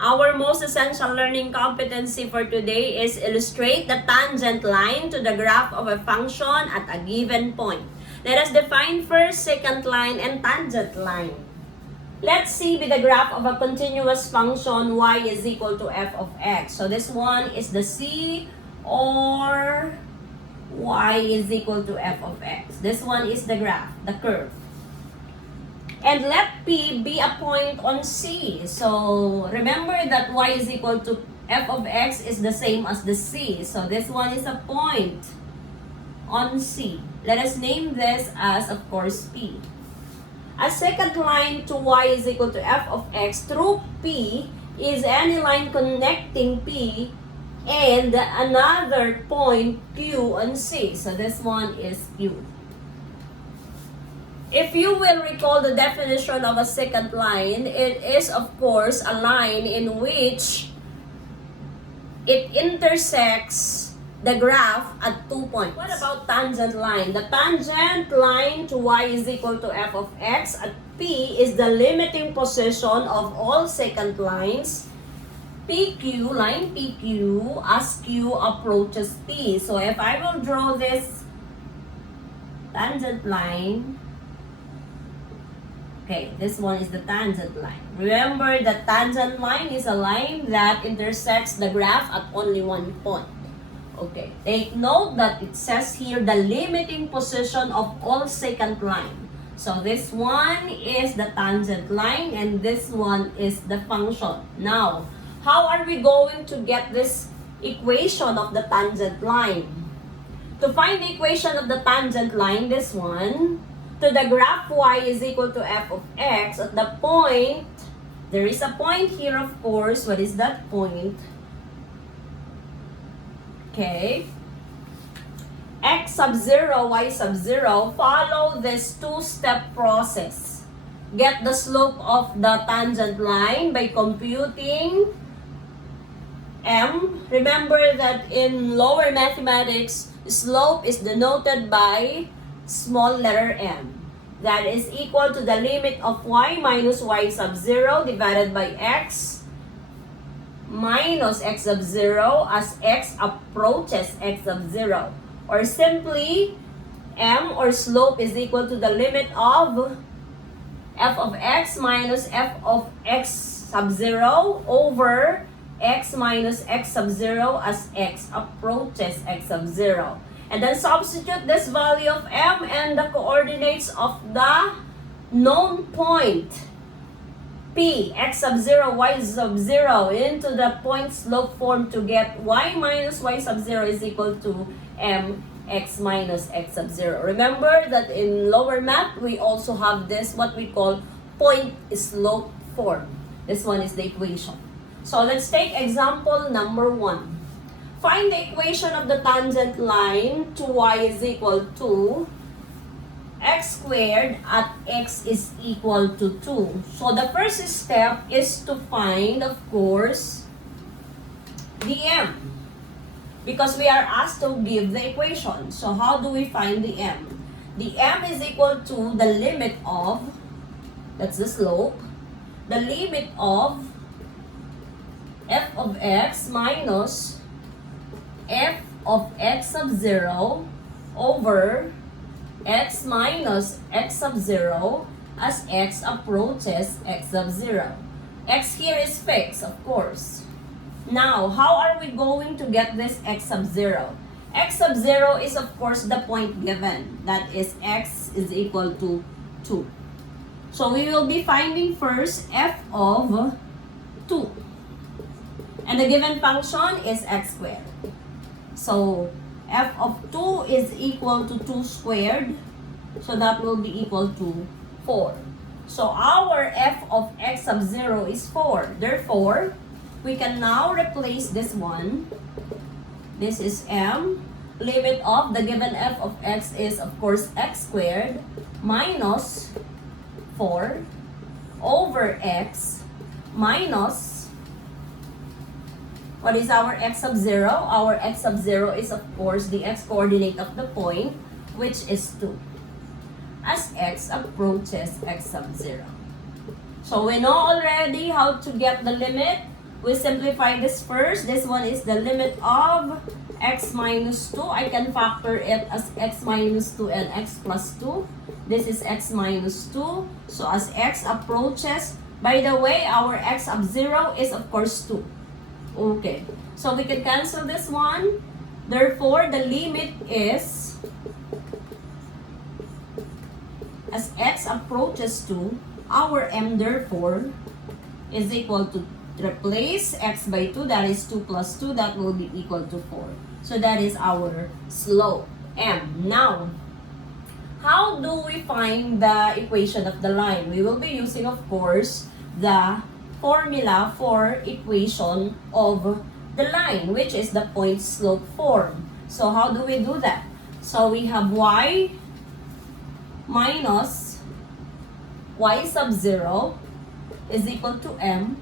Our most essential learning competency for today is illustrate the tangent line to the graph of a function at a given point. Let us define first secant line and tangent line. Let's see with the graph of a continuous function y is equal to f of x. So this one is the c, or y is equal to f of x. This one is the graph, the curve. And let P be a point on C. So remember that y is equal to f of x is the same as the C. So this one is a point on C. Let us name this as, of course, P. A second line to y is equal to f of x through P is any line connecting P and another point Q on C. So this one is Q. If you will recall the definition of a secant line, it is of course a line in which it intersects the graph at 2 points. What about tangent line? The tangent line to y is equal to f of x at P is the limiting position of all secant lines PQ, line PQ, as Q approaches P. So if I will draw this tangent line, okay, this one is the tangent line. Remember that tangent line is a line that intersects the graph at only one point. Okay, take note that it says here the limiting position of all secant line. So this one is the tangent line and this one is the function. Now, how are we going to get this equation of the tangent line? To find the equation of the tangent line, this one, to the graph y is equal to f of x at the point, there is a point here of course. What is that point? Okay. X sub 0, y sub 0, follow this two-step process. Get the slope of the tangent line by computing m. Remember that in lower mathematics, slope is denoted by small letter m. That is equal to the limit of y minus y sub 0 divided by x minus x sub 0 as x approaches x sub 0. Or simply, m or slope is equal to the limit of f of x minus f of x sub 0 over x minus x sub 0 as x approaches x sub 0. And then substitute this value of m and the coordinates of the known point P, x sub 0, y sub 0 into the point slope form to get y minus y sub 0 is equal to m x minus x sub 0. Remember that in lower math, we also have this, what we call point slope form. This one is the equation. So let's take example number 1. Find the equation of the tangent line to y is equal to x squared at x is equal to 2. So the first step is to find, of course, the m. Because we are asked to give the equation. So how do we find the m? The m is equal to the limit of, that's the slope, the limit of f of x minus f of x sub 0 over x minus x sub 0 as x approaches x sub 0. X here is fixed, of course. Now, how are we going to get this x sub 0? X sub 0 is, of course, the point given. That is x is equal to 2. So we will be finding first f of 2. And the given function is x squared. So f of 2 is equal to 2 squared. So that will be equal to 4. So our f of x sub 0 is 4. Therefore, we can now replace this one. This is m. Limit of the given f of x is, of course, x squared minus 4 over x minus, what is our x sub 0? Our x sub 0 is of course the x coordinate of the point, which is 2, as x approaches x sub 0. So we know already how to get the limit. We simplify this first. This one is the limit of x minus 2. I can factor it as x minus 2 and x plus 2. This is x minus 2. So as x approaches, by the way, our x sub 0 is of course 2. Okay. So we can cancel this one. Therefore, the limit is, as x approaches 2, our m therefore is equal to, replace x by 2, that is 2 plus 2, that will be equal to 4. So that is our slope, m. Now, how do we find the equation of the line? We will be using, of course, the formula for equation of the line, which is the point slope form. So how do we do that? So we have y minus y sub 0 is equal to m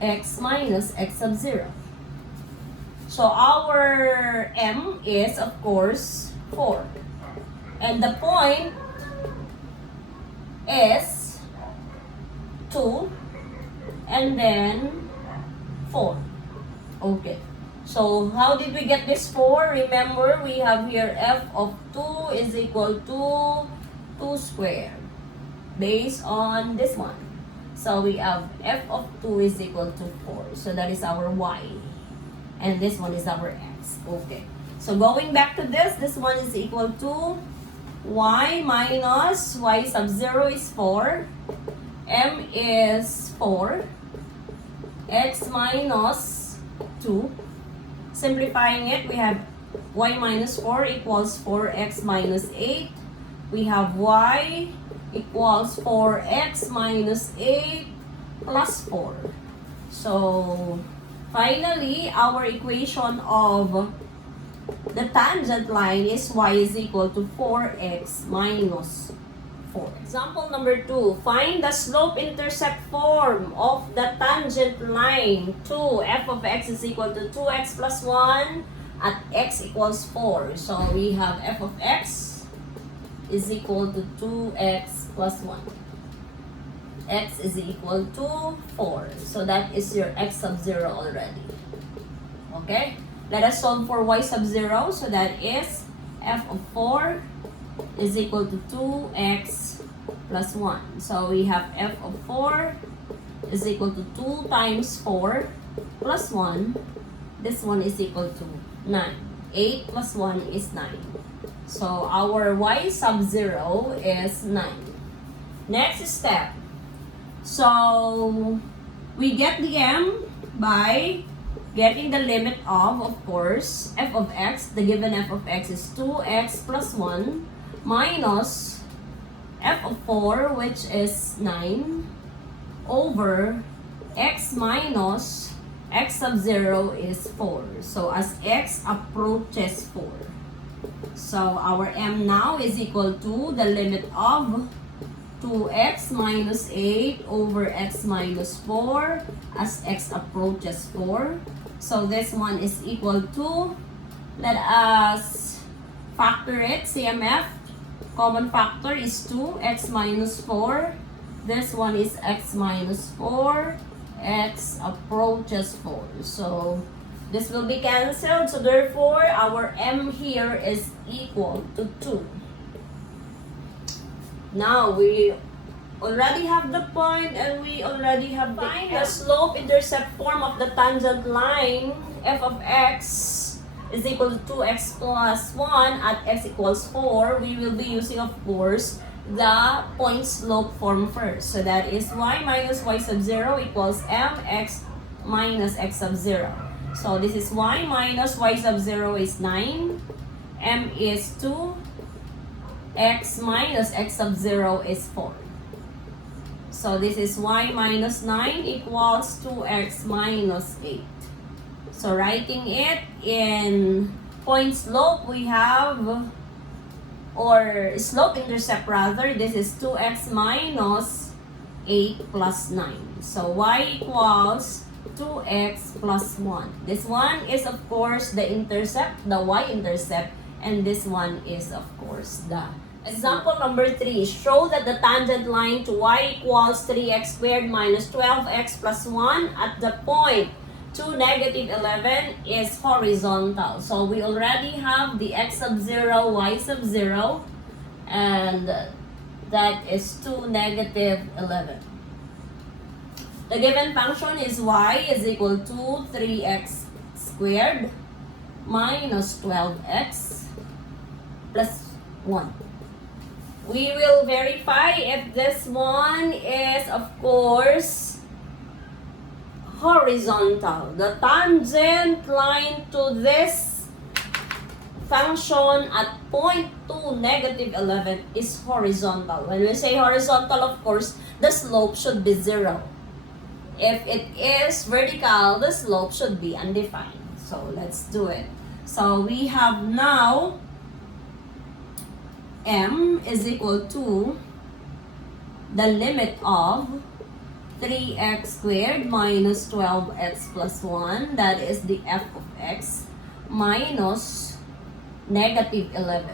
x minus x sub 0. So our m is of course 4. And the point is 2 and then 4. Okay. So how did we get this 4? Remember, we have here f of 2 is equal to 2 squared based on this one. So we have f of 2 is equal to 4. So that is our y. And this one is our x. Okay. So going back to this one is equal to y minus y sub 0 is 4. M is 4. X minus 2. Simplifying it, we have y minus 4 equals 4x minus 8. We have y equals 4x minus 8 plus 4. So, finally, our equation of the tangent line is y is equal to 4x minus 4. Example number 2. Find the slope-intercept form of the tangent line to f of x is equal to 2x plus 1 at x equals 4. So, we have f of x is equal to 2x plus 1. X is equal to 4. So that is your x sub 0 already. Okay? Let us solve for y sub 0. So that is f of 4 is equal to 2x plus 1. So we have f of 4 is equal to 2 times 4 plus 1. This one is equal to 9. 8 plus 1 is 9. So our y sub 0 is 9. Next step. So we get the m by getting the limit of course, f of x. The given f of x is 2x plus 1 minus f of 4, which is 9, over x minus x sub 0 is 4. So as x approaches 4. So our m now is equal to the limit of 2x minus 8 over x minus 4 as x approaches 4. So this one is equal to, let us factor it, CMF. Common factor is 2, x minus 4. This one is x minus 4, x approaches 4. So this will be cancelled. So therefore, our m here is equal to 2. Now, we already have the point and we already have the slope-intercept form of the tangent line. F of x is equal to 2x plus 1 at x equals 4. We will be using, of course, the point slope form first. So that is y minus y sub 0 equals mx minus x sub 0. So this is y minus y sub 0 is 9. M is 2. X minus x sub 0 is 4. So this is y minus 9 equals 2x minus 8. So writing it in point slope, we have, or slope intercept rather, this is 2x minus 8 plus 9. So y equals 2x plus 1. This one is of course the intercept, the y-intercept, and this one is of course the example number 3. Show that the tangent line to y equals 3x squared minus 12x plus 1 at the point 2, negative 11 is horizontal. So we already have the x sub 0, y sub 0, and that is 2, negative 11. The given function is y is equal to 3x squared minus 12x plus 1. We will verify if this one is, of course, horizontal. The tangent line to this function at point 2, negative 11 is horizontal. When we say horizontal, of course, the slope should be 0. If it is vertical, the slope should be undefined. So let's do it. So we have now m is equal to the limit of 3x squared minus 12x plus 1, that is the f of x, minus negative 11,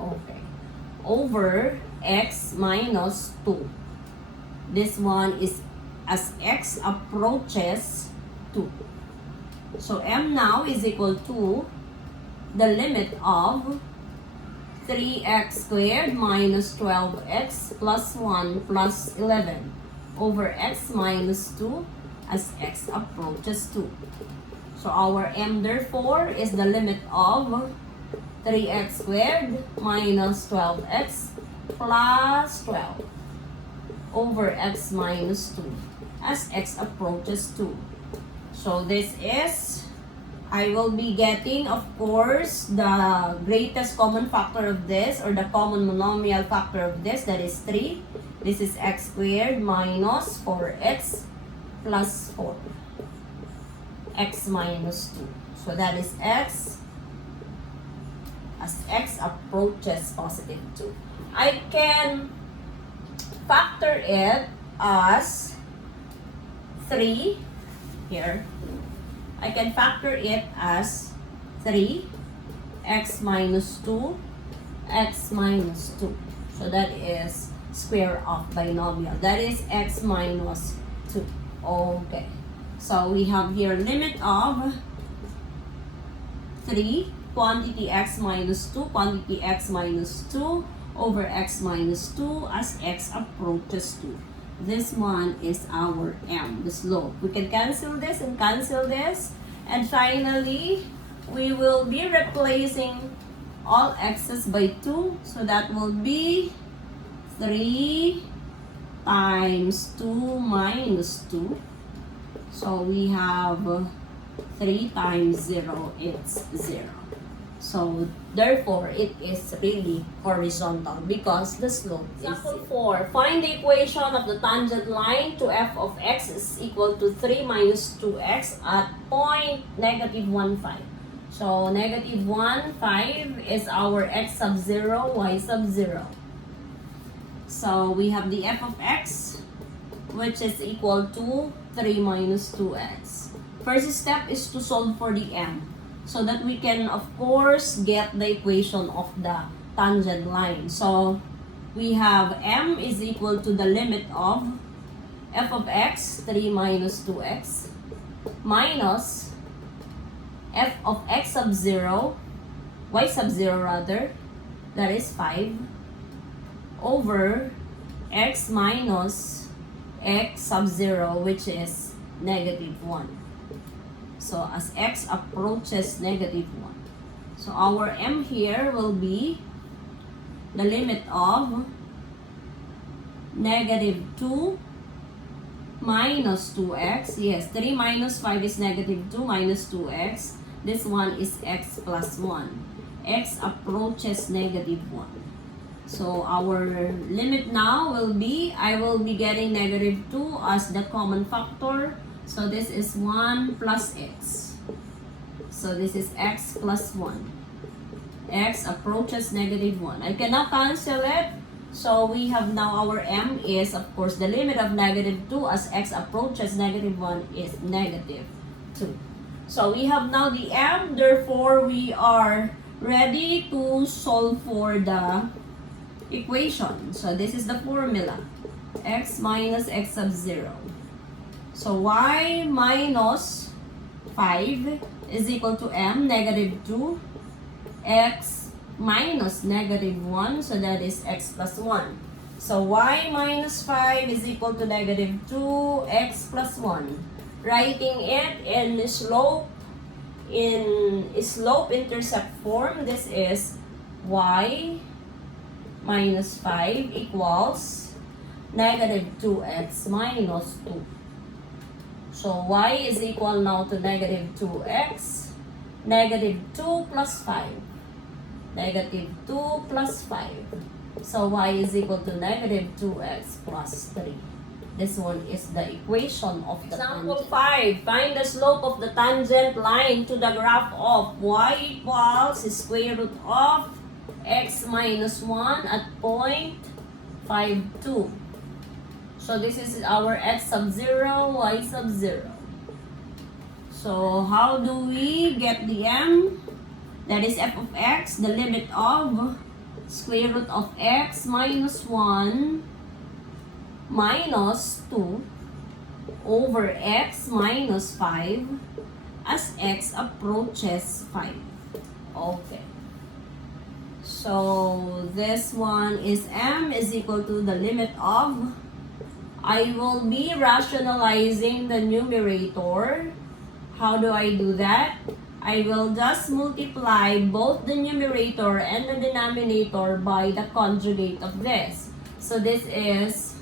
okay, over x minus 2. This one is as x approaches 2. So m now is equal to the limit of 3x squared minus 12x plus 1 plus 11 over x minus 2 as x approaches 2. So our m therefore is the limit of 3x squared minus 12x plus 12 over x minus 2 as x approaches 2. So this is, I will be getting, of course, the greatest common factor of this, or the common monomial factor of this, that is 3. This is x squared minus 4x plus 4. X minus 2. So that is x as x approaches positive 2. I can factor it as 3 here. I can factor it as 3 x minus 2 x minus 2. So that is square of binomial. That is x minus 2. Okay. So we have here limit of 3 quantity x minus 2 quantity x minus 2 over x minus 2 as x approaches 2. This one is our m, the slope. We can cancel this and cancel this. And finally, we will be replacing all x's by 2. So that will be 3 times 2 minus 2. So we have 3 times 0, it's 0. So therefore, it is really horizontal because the slope is 0. Example 4. Find the equation of the tangent line to f of x is equal to 3 minus 2x at point negative 1, 5. So negative 1, 5 is our x sub 0, y sub 0. So we have the f of x, which is equal to 3 minus 2x. First step is to solve for the m, so that we can, of course, get the equation of the tangent line. So we have m is equal to the limit of f of x, 3 minus 2x, minus f of x sub 0, y sub 0 rather, that is 5, over x minus x sub 0, which is negative 1. So as x approaches negative 1. So our m here will be the limit of negative 2 minus 2x. Yes, 3 minus 5 is negative 2 minus 2x. This one is x plus 1. X approaches negative 1. So our limit now will be, I will be getting negative 2 as the common factor. So this is 1 plus x. So this is x plus 1. X approaches negative 1. I cannot cancel it. So we have now our m is, of course, the limit of negative 2 as x approaches negative 1 is negative 2. So we have now the m, therefore we are ready to solve for the equation. So this is the formula, x minus x sub 0. So y minus 5 is equal to m, negative 2, x minus negative 1, so that is x plus 1. So y minus 5 is equal to negative 2, x plus 1. Writing it in slope intercept form, this is y minus 5 equals negative 2x minus 2. So y is equal now to negative 2x, negative 2 plus 5. Negative 2 plus 5. So y is equal to negative 2x plus 3. This one is the equation of the Example tangent. 5. Find the slope of the tangent line to the graph of y equals square root of x minus 1 at point 5, 2. So this is our x sub 0, y sub 0. So how do we get the m? That is f of x, the limit of square root of x minus 1 minus 2 over x minus 5 as x approaches 5. Okay. So this one is m is equal to the limit of, I will be rationalizing the numerator. How do I do that? I will just multiply both the numerator and the denominator by the conjugate of this. So this is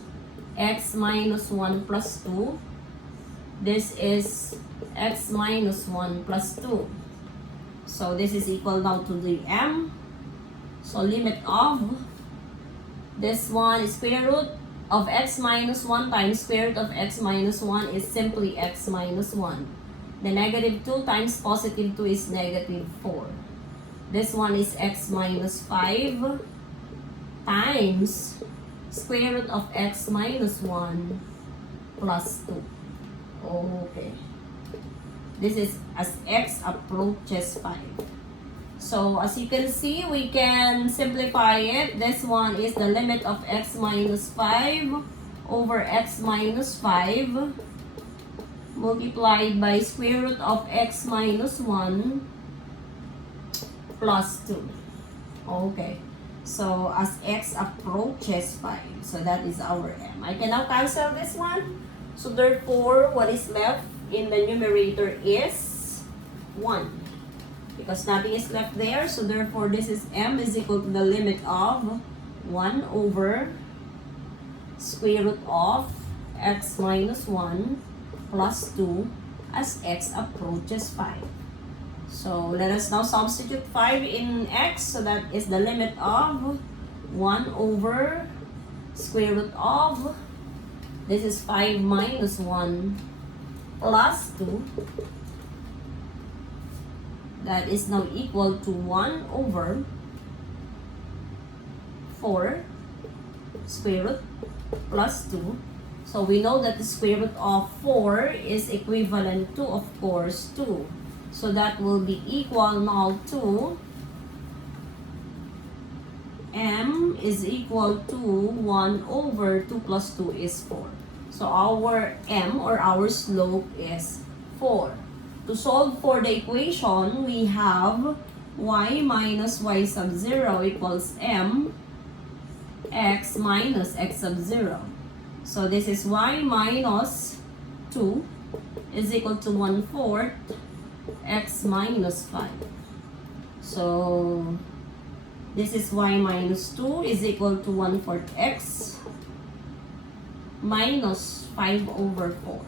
x minus 1 plus 2. This is x minus 1 plus 2. So this is equal now to the m. So limit of this one is square root of x minus 1 times square root of x minus 1 is simply x minus 1. The negative 2 times positive 2 is negative 4. This one is x minus 5 times square root of x minus 1 plus 2. Okay. This is as x approaches 5. So as you can see, we can simplify it. This one is the limit of x minus 5 over x minus 5 multiplied by square root of x minus 1 plus 2. Okay. So as x approaches 5. So that is our m. I can now cancel this one. So therefore, what is left in the numerator is 1. Because nothing is left there. So therefore, this is m is equal to the limit of 1 over square root of x minus 1 plus 2 as x approaches 5. So let us now substitute 5 in x. So that is the limit of 1 over square root of, this is 5 minus 1 plus 2. That is now equal to 1 over 4 square root plus 2. So we know that the square root of 4 is equivalent to, of course, 2. So that will be equal now to m is equal to 1 over 2 plus 2 is 4. So our m or our slope is 4. To solve for the equation, we have y minus y sub 0 equals m x minus x sub 0. So this is y minus 2 is equal to 1/4 x minus 5. So this is y minus 2 is equal to 1/4 x minus 5 over 4.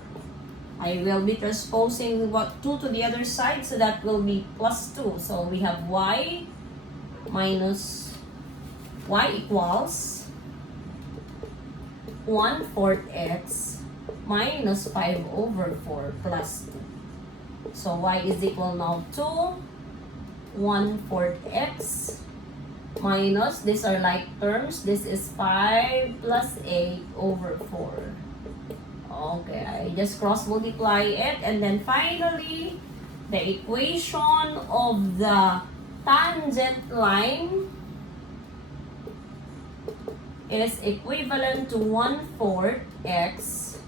I will be transposing 2 to the other side, so that will be plus 2. So we have y minus y equals 1/4 x minus 5 over 4 plus 2. So y is equal now to 1/4 x minus, these are like terms, this is 5 plus 8 over 4. Okay, I just cross multiply it, and then finally, the equation of the tangent line is equivalent to 1/4 x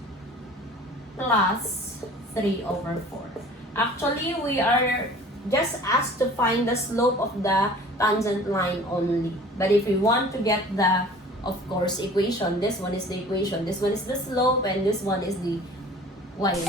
plus 3 over 4. Actually, we are just asked to find the slope of the tangent line only. But if we want to get the, of course, equation, this one is the equation, this one is the slope, and this one is the y.